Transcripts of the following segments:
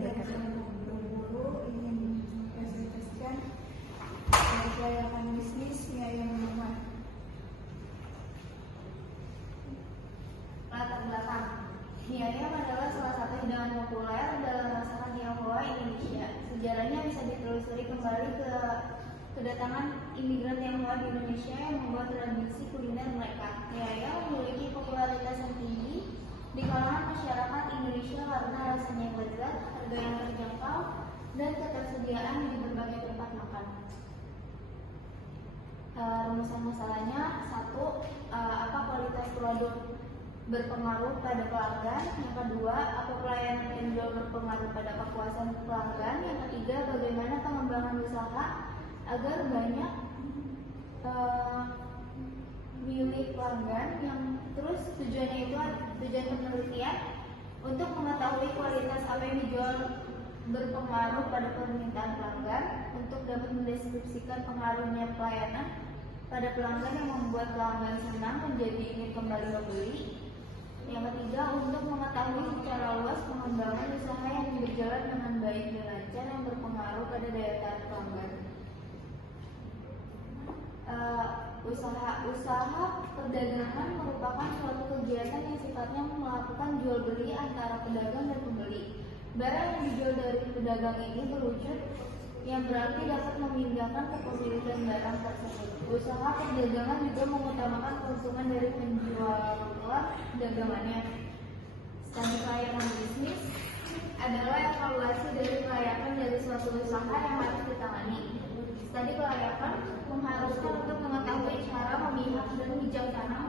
berkata. Guru ingin presentasikan layakan bisnis mie ayam rumah. Latar belakang. Mie ayam adalah salah satu hidangan populer dalam masakan Tionghoa Indonesia. Sejarahnya bisa ditelusuri kembali ke kedatangan imigran Tionghoa di Indonesia yang membuat tradisi kuliner mereka. Mie ayam memiliki popularitas yang tinggi di kalangan masyarakat Indonesia karena rasanya yang lezat, harga yang terjangkau, dan ketersediaan di berbagai tempat makan. Rumusan masalahnya: 1. Apa kualitas produk berpengaruh pada pelanggan? Yang kedua, apa pelayanan penjual berpengaruh pada kepuasan pelanggan? Yang ketiga, bagaimana pengembangan usaha agar banyak milik pelanggan? Yang terus tujuannya itu tujuan penelitian untuk mengetahui kualitas apa yang dijual berpengaruh pada permintaan pelanggan, untuk dapat mendeskripsikan pengaruhnya pelayanan pada pelanggan yang membuat pelanggan senang menjadi ingin kembali membeli. Yang ketiga, untuk mengetahui secara luas pengembangan usaha yang berjalan dengan baik dan lancar yang berpengaruh pada daya tarik pelanggan. Usaha perdagangan merupakan suatu kegiatan yang sifatnya melakukan jual beli antara pedagang dan pembeli. Barang yang dijual dari pedagang ini berwujud yang berarti dapat memindahkan kepemilikan barang tersebut. Usaha perdagangan juga mengutamakan keuntungan dari penjual dagangannya. Studi kelayakan bisnis adalah evaluasi dari kelayakan dari suatu usaha yang harus ditangani. Studi kelayakan mengharuskan untuk mengetahui cara memihak dan bijaksana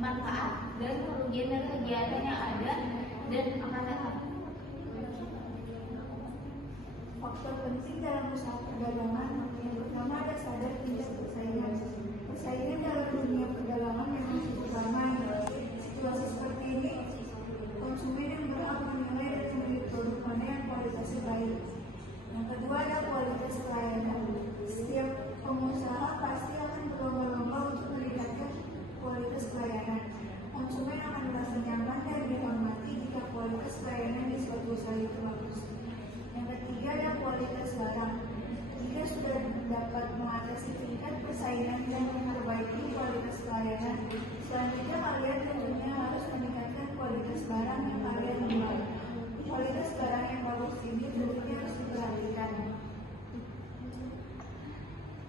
manfaat dan kerugian dari kegiatan yang ada dan akan datang. Faktor penting dalam usaha perdagangan yang pertama ada sadar tingkat persaingan. Persaingan dalam dunia perdagangan memang cukup ramai. Situasi seperti ini, konsumen yang berhak menilai dan memilih produk mana yang kualitasnya baik. Yang kedua ada kualitas pelayanan. Setiap pengusaha pasti akan berlomba-lomba untuk meningkatkan kualitas pelayanan. Konsumen akan merasa nyaman dan dihormati jika kualitas pelayanan di suatu usaha itu bagus. Yang ketiga ada kualitas barang. Jika sudah dapat mengatasi tingkat persaingan dan memperbaiki kualitas pelayanan, selanjutnya kalian tentunya harus meningkatkan kualitas barang yang kalian jual. Kualitas barang yang bagus ini tentunya harus diperhatikan.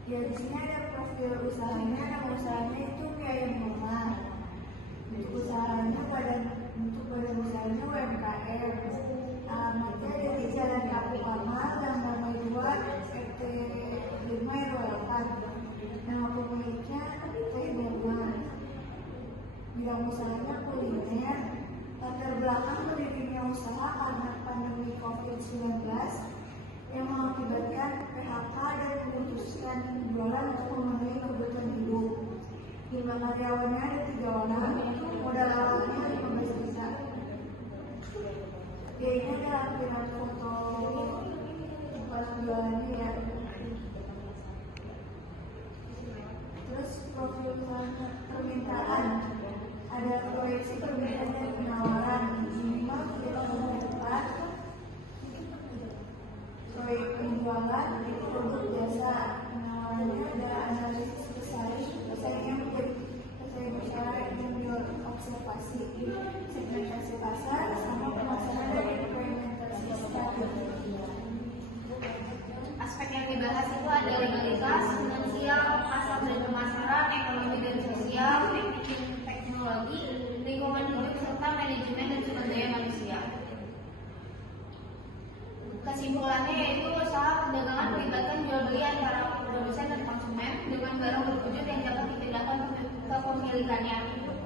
Ya, di sini ada profil usahanya. Nama usahanya itu mie ayam rumah. Untuk usahanya untuk badan usahanya UMKM. Alamatnya ada di Jalan Kapu Kamal, Gang Damai 2, RT 5 RW 8. Nama pemiliknya Teh Berman. Bidang usahanya kuliner. Latar belakang berdirinya usaha karena pandemi COVID-19 yang mengakibatkan PHK dan memutuskan jualan untuk memenuhi kebutuhan hidup. Jumlah karyawannya ada 3 orang, modal awalnya 15 juta. Ya, ini adalah lampiran foto tempat jualannya ya. Terus profil permintaan, ada proyeksi permintaan dan penawaran minimal 34. Proyek penjualan itu produk jasa, penawarannya ada analisis pesaingnya menjual observasi, segmentasi pasar, sama pemasaran dan implementasi strategi. Aspek yang dibahas itu ada legalitas, finansial, pasar dan pemasaran, ekonomi dan sosial, teknologi, lingkungan hidup, serta manajemen dan sumber daya manusia. Kesimpulannya yaitu usaha perdagangan melibatkan jual beli antara produsen dan konsumen dengan barang berwujud yang dapat dipindahkan kepemilikannya.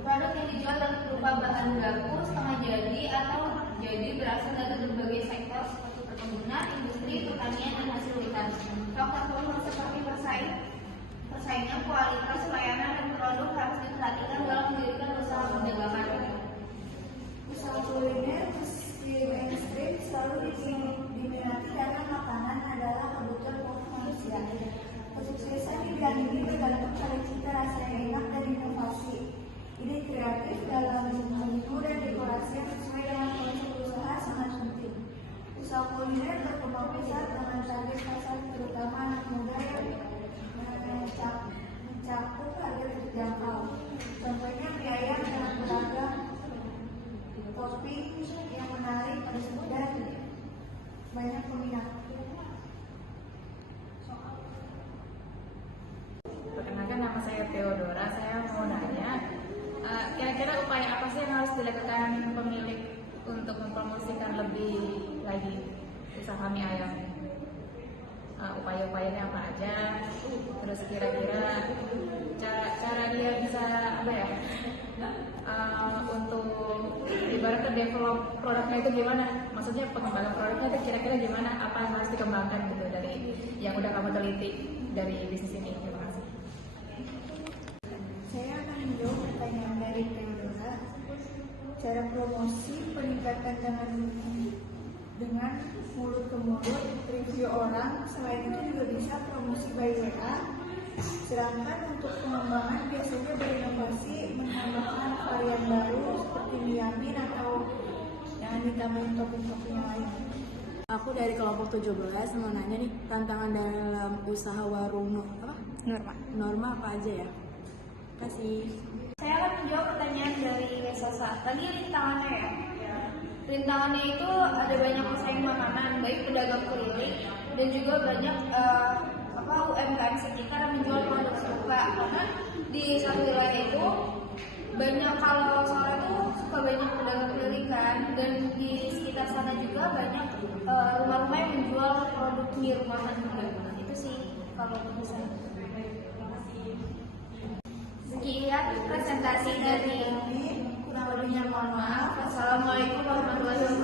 Produk yang dijual berupa bahan baku, setengah jadi atau jadi berasal dari berbagai sektor seperti perkebunan, industri, pertanian, dan hasil hutan. Faktor seperti persaingan, kualitas, layanan, dan produk harus diperhatikan dalam mendirikan usaha perdagangan. Usaha kuliner meski mainstream selalu diminati karena makanan adalah kebutuhan pokok manusia. Kesuksesan di bidang ini tergantung pada cita rasa yang enak dan inovasi. Ide kreatif dalam menu dan dekorasi yang sesuai dengan konsep usaha sangat penting. kira-kira upaya apa sih yang harus dilakukan pemilik untuk mempromosikan lebih lagi usaha mie ayam? Upaya-upayanya apa aja? Terus kira-kira cara dia bisa apa ya? Untuk ibaratnya develop produknya itu gimana? Maksudnya pengembangan produknya itu kira-kira gimana? Apa yang harus dikembangkan gitu dari yang udah kamu teliti dari bisnis ini? Terima kasih. Saya akan menjawab pertanyaan dari Theodora. Cara promosi peningkatan dengan mulut ke mulut, review orang. Selain itu juga bisa promosi by WA. Sedangkan untuk pengembangan biasanya berinovasi menambahkan varian baru seperti miamin atau yang ditambahin topping-topping yang lain. Aku dari kelompok 17 mau nanya nih, tantangan dalam usaha warung Norma apa aja ya? Terima kasih. Saya akan menjawab pertanyaan dari Sasa. Tadi rintangannya ya. Rintangannya itu ada banyak pesaing makanan, baik pedagang keliling dan juga banyak UMKM sekitar yang menjual produk serupa. Karena di satu wilayah itu banyak, kalau sore itu suka banyak pedagang keliling kan, dan di sekitar sana juga banyak rumah-rumah yang menjual produk mie rumahan juga. Itu sih kalau menurut saya. Sekian presentasi dari kami, kurang lebihnya mohon maaf. Assalamualaikum warahmatullahi wabarakatuh.